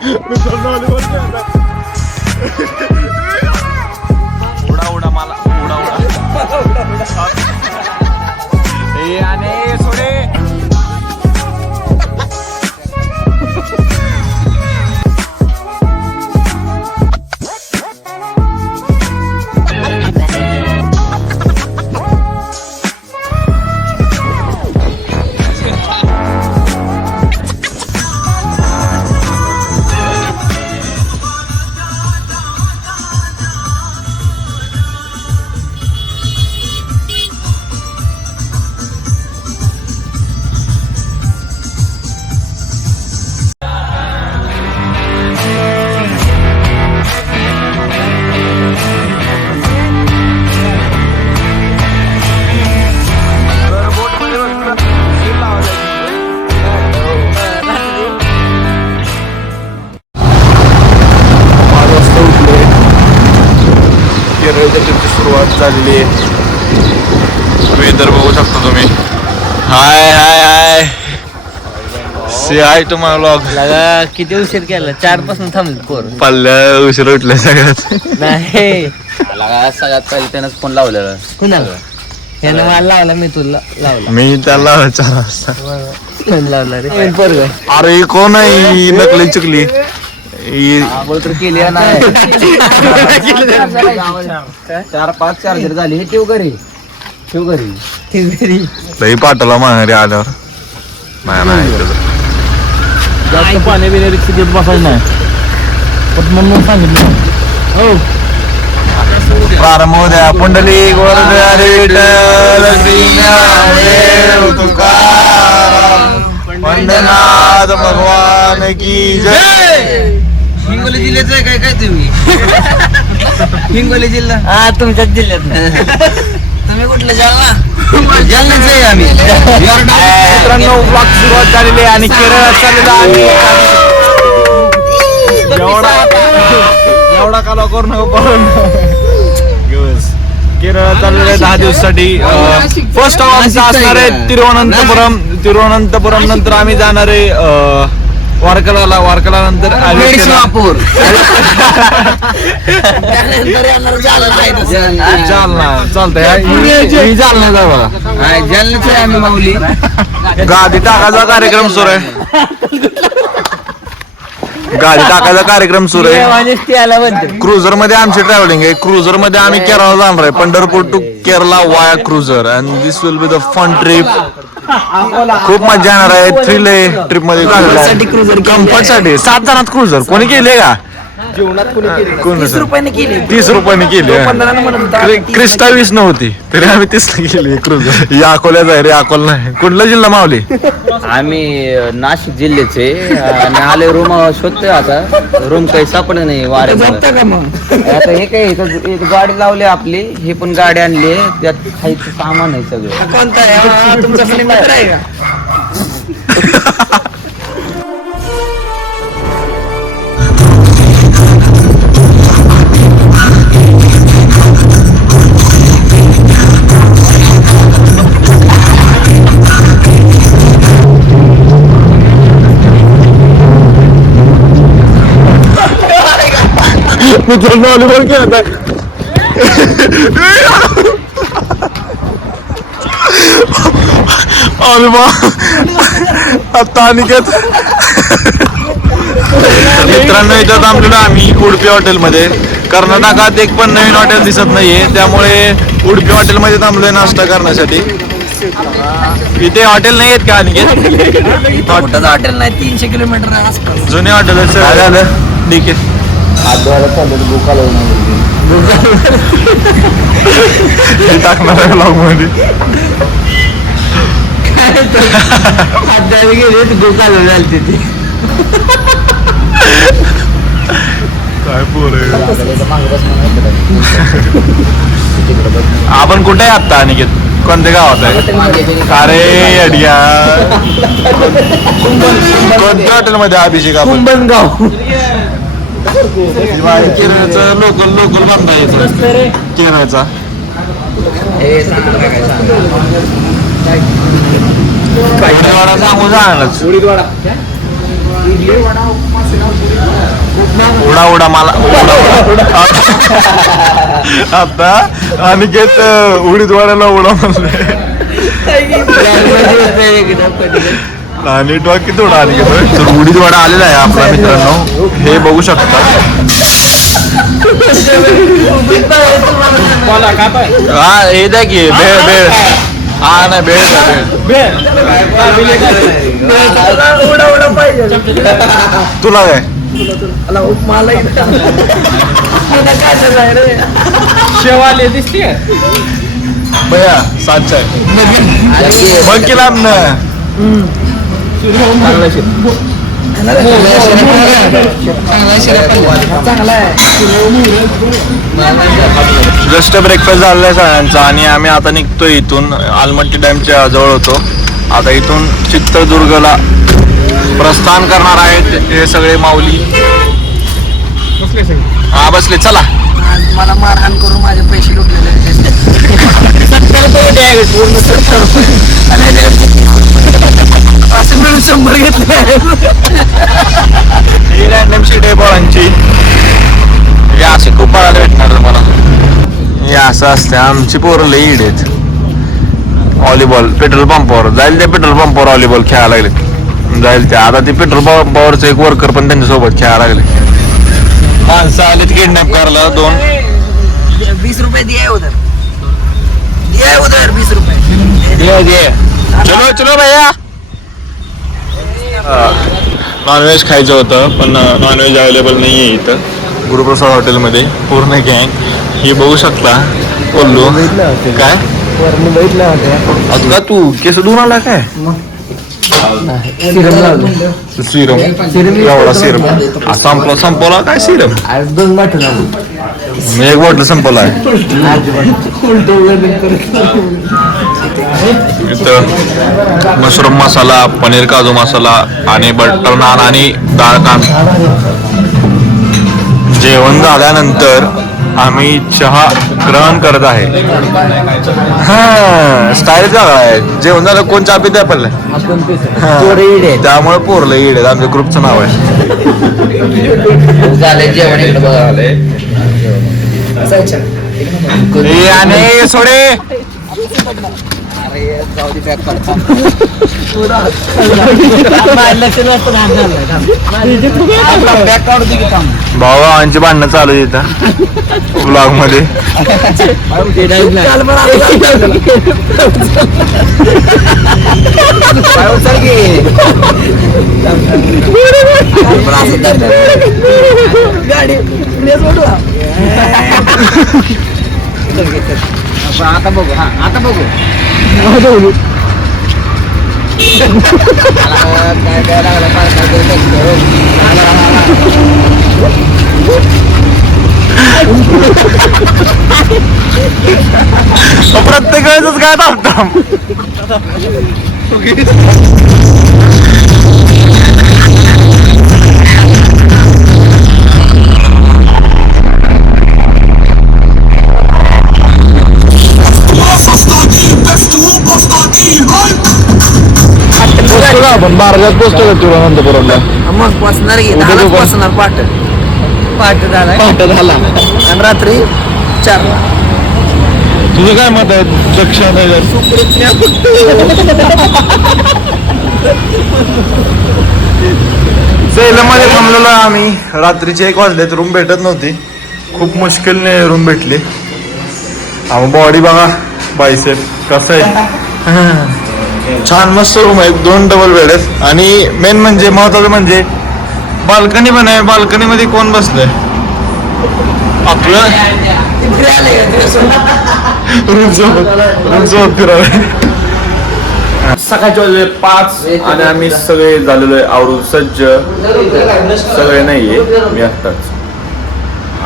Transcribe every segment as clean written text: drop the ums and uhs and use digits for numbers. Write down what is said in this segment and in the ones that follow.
उडा उडा मला उडा उडा ए आणि सोडे सुरुवात झालेली आहे. वेदर बघू शकता तुम्ही. हाय हाय हाय से हाय टू माय व्लॉग. किती उशीर केला 4 पासून थांबलो पोर. पल्ल्या उशीर उठल्या सगळ्यात. नाही सगळ्यात पहिले त्यानंच फोन लावलेला. कुणाला ह्यानं मला लावला मी तुला लावला. मी त्याला 4 वाजता फोन लावला रे पोरग. अरे कोण आहे ही नकली चुकली तर केली नाही 4-5 चार्जर झाली. हे ठेव घरी लई पाठवला माघारी आल्यावर. नाही जास्त पाणी बिणी रिक्षा देत बसायचं नाही पण म्हणून सांगितलं. हो प्रारंभ द्या पुंडलिक वरद्या विठ्ठल श्रीज्ञानदेव तुकाराम पंढरनाथ भगवान की जय. हिंगोली जिल्ह्याचं आहे काय तुम्ही? हिंगोली जिल्हा. हा तुमच्याच जिल्ह्यात तुम्ही कुठलं जालना? जालन्याच आहे आम्ही. मित्रांनो ब्लॉग सुरुवात झालेली आहे आणि केरळात चाललेला आम्ही. एवढा काला करू नका. केरळात चाललेलं आहे 10 दिवसासाठी. फर्स्ट आमचं असणार आहे तिरुवनंतपुरम नंतर आम्ही जाणार आहे वारकला नंतर जालना चालतंय. जालना जावा जालन्याच आहे आम्ही माऊली. गादी टाकायचा कार्यक्रम सुरू आहे. क्रुझर मध्ये आमची ट्रॅव्हलिंग आहे. क्रुझर मध्ये आम्ही केरळला जाणार आहे. Pandharpur to Kerala via cruiser and this will be the fun trip. खूप मजा येणार आहे. थ्रिल आहे ट्रिप मध्ये. कम्फर्ट साठी 7 जणात क्रुझर कोणी केले का? 30 रुपयाने केली. क्रिस्टा 20 नव्हती तरी आम्ही 30 केली क्रुझर. या अकोल्याचा आहे रे. अकोला नाही. कुठला जिल्हा मावली? आम्ही नाशिक जिल्ह्याचे आणि आले रूम शोधतोय. आता रूम काही सापडत नाही वाऱ्यामुळे. आता हे काय एक गाडी लावली आपली. हे पण गाडी आणली. त्यात खायचं सामान आहे सगळं. तुमचा सिलेंडर आहे का? मित्रांनो अनुभव केला आता अनिकेत. मित्रांनो इथं थांबलेलो आम्ही उडपी हॉटेलमध्ये. कर्नाटकात एक पण नवीन हॉटेल दिसत नाहीये त्यामुळे उडपी हॉटेलमध्ये थांबलोय नाश्ता करण्यासाठी. इथे हॉटेल नाही आहेत का अनिकेत? हॉटेल नाही 300 किलोमीटर आसपास जुने हॉटेल आहेत. काय झालं ठीक आहे. टाकणार आहे ब्लॉग मध्ये. गेले दुकान झाली तिथे. काय पोर आपण कुठे आहे आता अनिकेत? कोणत्या गावात आहे? अरे अडिया कोणत्या हॉटेल मध्ये अभिषेक? आपण कुंभनगाव. केरळचा लोकल बांधता येतो. केरळचा सांगू जाणच. उडा उडा मला उडा आता अनिकेत उडीदवाड्याला उडा म्हणले आणि टॉकी थोडा अनिकेत. तर उडीदवाडा आलेला आहे आपला मित्रांनो, हे बघू शकता. हा हे द्या की भेळ भेळ. हा नाही भेळ तुला काय शेवाले दिसते भैया सातशे बघ केला ना. जस्ट ब्रेकफास्ट झालेला आहे सगळ्यांचा आणि आम्ही आता निघतोय इथून. आलमट्टी डॅमच्या जवळ होतो. आता इथून चित्रदुर्गला प्रस्थान करणार आहेत हे सगळे माऊली. हा बसले चला. मला मारहाण करून माझे पैसे लुटलेले असं मिळून 100 घेतले. ही रॅन्डम सीट आहे पोरांची. हे असे खूप बघायला भेटणार मला. हे असं असते. आमची पोरं लई इड आहेत. व्हॉलीबॉल पेट्रोल पंपावर जाईल. त्या पेट्रोल पंपावर व्हॉलीबॉल खेळायला लागले जाईल. त्या आता ते पेट्रोल पंपावरचं एक वर्कर पण त्यांच्यासोबत खेळायला लागले. माणसं आले किडनॅप करायला 2. 20 रुपये दिए उधर 20 रुपये. चलो चलो भैया. नॉनव्हेज खायचं होतं पण नॉनव्हेज अवेलेबल नाही आहे इथं गुरुप्रसाद हॉटेलमध्ये. पूर्ण गँग हे बघू शकता. बोललो काय आता तू केस धुवून आला काय. सिरम एवढा सिरम संपवला काय सिरम. 2 बाटल्या मी एक बॉटल संपवला आहे. इथं मशरूम मसाला पनीर काजू मसाला आणि बटर नान आणि डाळ कांद. जेवण झाल्यानंतर आम्ही चहा ग्रहण करत आहे. हा स्टाईल चांगला आहे. जेवण झालं कोण चहा पिते आपण त्यामुळे पोरलं ईड आहे. आमच्या ग्रुपचं नाव आहे. आणि सोडे भावांची भांडणं चालू आहे इथं ब्लॉग मध्ये. आता बघू. हा आता बघू. प्रत्येक वेळेसच काय थांबतो. आपण बारगात पोचतो का तुला अनंतपुरमला. मग बसणार की 10 बसणार. पाठ झाला आणि रात्री 4 तुझं काय मत आहे दक्षा सेलमध्ये थांबलेलो आम्ही. रात्रीचे 1 वाजलेत. रूम भेटत नव्हती. खूप मुश्किलने रूम भेटली. बॉडी बघा बायसेप कसं आहे. छान मस्त रूम आहे. 2 डबल बेड आहेत आणि मेन म्हणजे महत्वाचं म्हणजे बाल्कनी पण आहे. बाल्कनी मध्ये कोण बसलंय आपलं रूम सोबत फिरावं. सकाळचे वाजले 5 आणि आम्ही सगळे झालेलो आहे आवरून सज्ज. सगळे नाहीये मी एकटाच.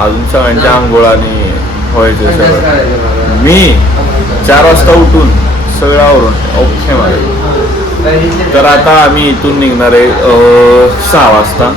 अजून सगळ्यांच्या आंघोळ आणि व्हायचे सगळं. मी 4 वाजता उठून सगळं आवरून ओके मला. तर आता आम्ही इथून निघणार आहे 6 वाजता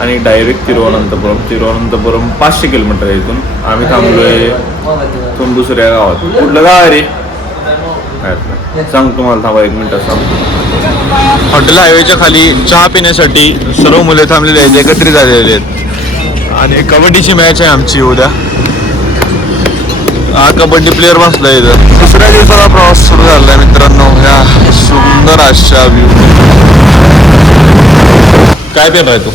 आणि डायरेक्ट तिरुवनंतपुरम 500 किलोमीटर आहे इथून. आम्ही थांबलोय इथून दुसऱ्या गावात. कुठलं गाव आहे रे. सांग तुम्हाला थांबा 1 मिनिट सांग. हॉटेल हायवेच्या खाली चहा पिण्यासाठी सर्व मुले थांबलेले आहेत, एकत्रित झालेले आहेत. आणि कबड्डीची मॅच आहे आमची उद्या. हा कबड्डी प्लेअर बसला इथं. दुसऱ्या दिवसाला प्रवास सुरू झालाय मित्रांनो ह्या सुंदर अशा व्ह्यू. काय पेन आहे तू?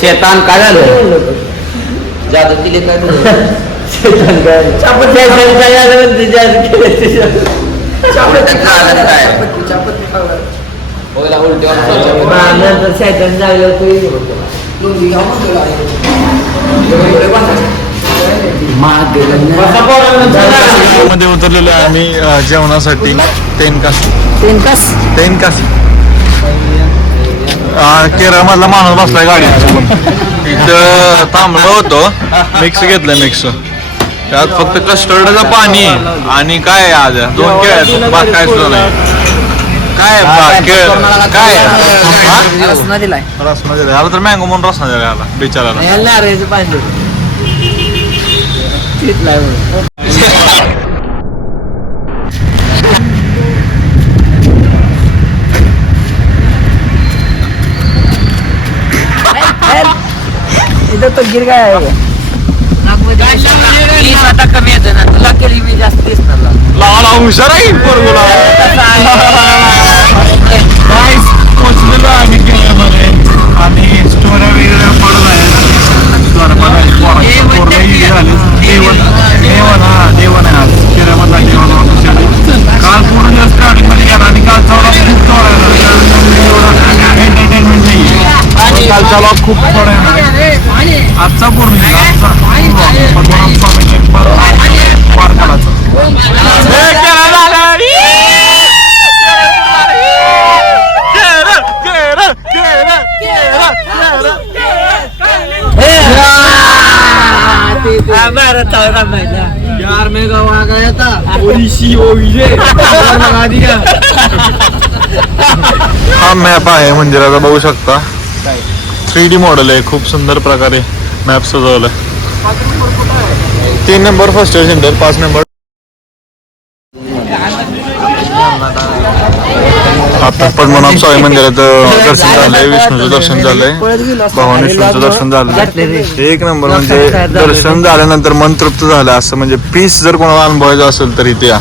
शेतान काय झालं जादू केले काय मध्ये उतरलेलो आहे आम्ही जेवणासाठी. तेनकासी केरळमधला माणूस बसलाय गाडीत. इथं थांबलो होतो, मिक्स घेतलं. मिक्स त्यात फक्त कस्टर्डचं पाणी आणि काय आज 2 केळ बाग काय सुद्धा नाही. काय काय रसना दिलाय रसना दिला याला तर मँगो म्हणून रसना दिला याला बिचाराला. नारळाचं पाणी इथं तो गिर काय आहे कमी येतं ना तुला केली मी जास्त दिसणार लावा हुशार आहे पोरगुला. पोचलेलो आम्ही केरळमध्ये आणि स्टोऱ्या वेगवेगळ्या पडत आहेत. देवन आहे आज केरळमधला देवन. काल पूर्ण दिवस ट्रॅव्हलिंगमध्ये गेला आणि कालचा खूप थोडा एंटरटेनमेंट नाही. कालचा लॉग खूप थोडा आहे. आजचा पूर्ण भगवान स्वामीचे पारकालाचा यार मैं गवा गया था हा मॅप आहे मंदिराचा बघू शकता. 3D मॉडेल आहे. खूप सुंदर प्रकारे मॅप सजवलाय. 3 number first aid centre, 5 number. आता पद्मनाभ स्वामी मंदिरात दर्शन झालंय, विष्णूचं दर्शन झालंय, भगवान विष्णूचं दर्शन झालंय. 1 नंबर. म्हणजे दर्शन झाल्यानंतर मन तृप्त झालं असं. म्हणजे पीस जर कोणाला अनुभवायचं असेल तर इथे या.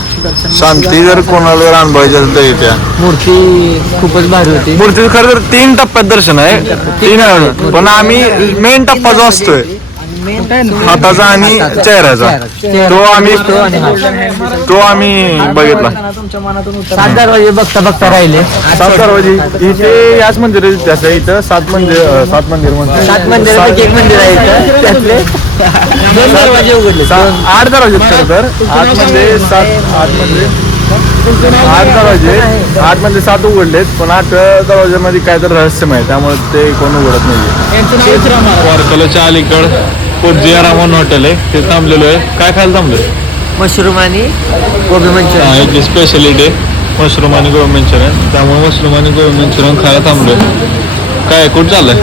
शांती जर कोणाला अनुभवायची असेल तर इथे या. मूर्ती खूपच भारी होती. मूर्ती खरं तर 3 टप्प्यात दर्शन आहे. 3 पण आम्ही मेन टप्पा जो असतोय हाताचा आणि चेहऱ्याचा तो आम्ही बघितला. 7 दरवाजे बघता बघता राहिले. 7 दरवाजे इथे याच मंदिर त्याचं इथं 7 मंदिर म्हणतात. 7 मंदिरापैकी एक मंदिर आहे इथं. त्यातले 2 दरवाजे उघडले. 8 दरवाजे खरं तर. आतमध्ये 7 उघडलेत. पण 8 दरवाज्यामध्ये काय तर रहस्यमय आहे त्यामुळे ते कोण उघडत नाही. वारकलाच्या अलीकड पोटजिया रामन हॉटेल आहे, ते थांबलेलो आहे. काय खायला थांबलोय? मशरूम आणि गोबी मंचुरियन. याची स्पेशालिटी मशरूम आणि गोबी मंचुरियन. त्यामुळे मशरूम आणि गोबी मंचुरियन खायला थांबलोय. काय कुठं चाललंय?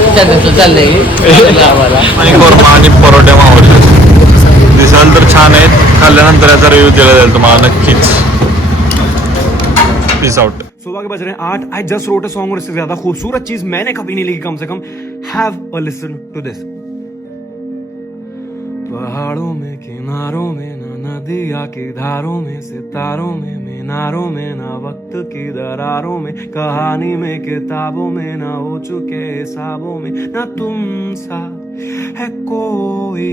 आणि कोरमा आणि परोठे मावडले. दिसायला तर छान आहेत. खाल्ल्यानंतर याचा रिव्ह्यू दिला जाईल तुम्हाला नक्कीच. Peace out. सुबह के बज रहे हैं 8. I just wrote a song और इससे ज्यादा खूबसूरत चीज मैंने कभी नहीं लिखी कम से कम. हैव अ लिसन टू दिस. पहाड़ों में किनारों में ना नदिया की धारों में सितारों में मीनारों में ना वक्त की दरारों में कहानी में किताबों में ना हो चुके हिसाबों में ना तुम सा है कोई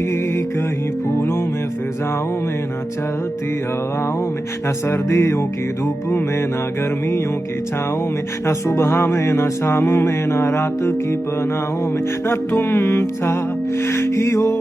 कहीं फूलों में फिजाओं में ना चलती हवाओं में ना सर्दियों की धूप में ना गर्मियों की छाओं में ना सुबह में ना शाम में ना रात की पनाहों में ना तुम सा ही हो